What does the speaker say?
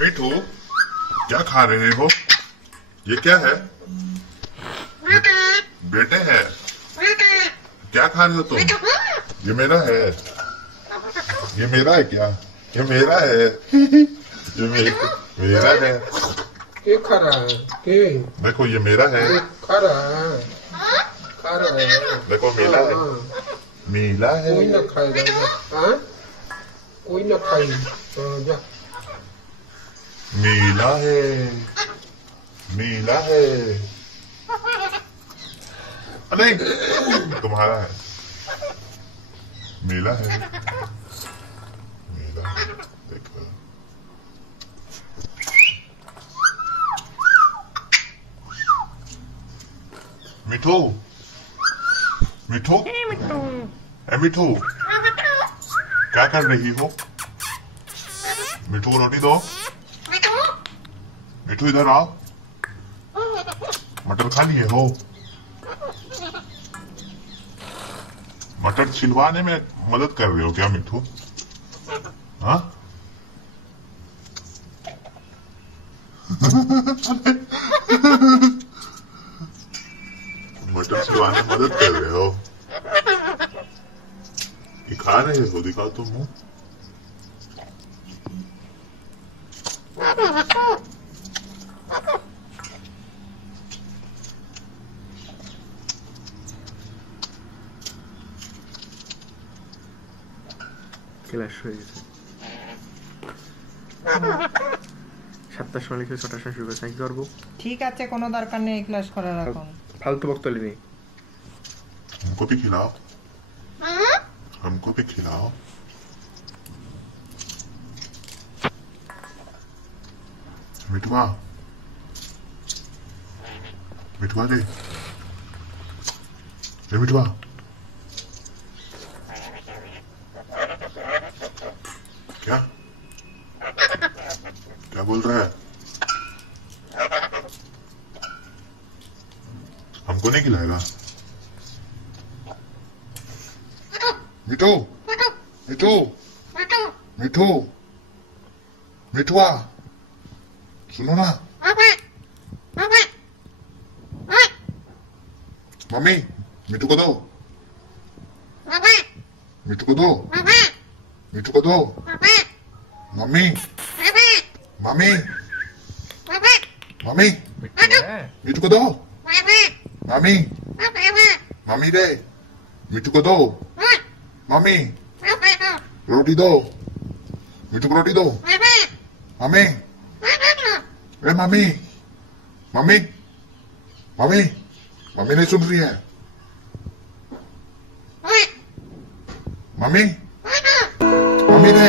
मिठू, क्या खा रहे हो? ये क्या है? बेटे है। क्या खा रहे हो तुम? ये मेरा है। ये मेरा है क्या? ये मेरा है। ये मेरा है। ये खा रहा है ये। देखो ये मेरा है। ये खा रहा है, खा रहा है। देखो मेरा है। मेरा है। कोई ना खाएगा जा। हाँ? कोई ना खाएगा जा। नीला है। नीला है। नहीं, तुम्हारा है। नीला है। नीला है। देखो मिठू, मिठू, मिठू, क्या कर रही हो? मिठू को रोटी दो। मिठू इधर आओ। मटर खानी है हो? मटर छिलवाने में मदद कर रहे हो क्या मिठू? हाँ? मटर छिलवाने में मदद कर रहे हो? ये खा रहे हो? दिखाओ तो मुंह। ক্লাস হয়ে গেছে 7টার সময় লিখে 6টার সময় শুরু করছে কি করবো? ঠিক আছে, কোনো দরকার নেই ক্লাস করার এখন। ফালতু বকতলি নেই। हमको भी खिलाओ। हमको भी खिलाओ। मिठुआ, मिठुआ दे। मिठुआ, क्या क्या बोल रहा है? हमको नहीं खिलाएगा? मिठू, मिठू, मिठू, मिठुआ, सुनो ना। मम्मी, मिठू को दो। मिठू को दो। मिठू को दो। मम्मी, मम्मी, मम्मी, मिठू को दो। मम्मी, मम्मी दे। मिठू को दो। मम्मी, रोटी दो। मिठू को रोटी दो। मम्मी, ए मम्मी, मम्मी, मम्मी, मम्मी नहीं सुन रही है। मम्मी, मम्मी ने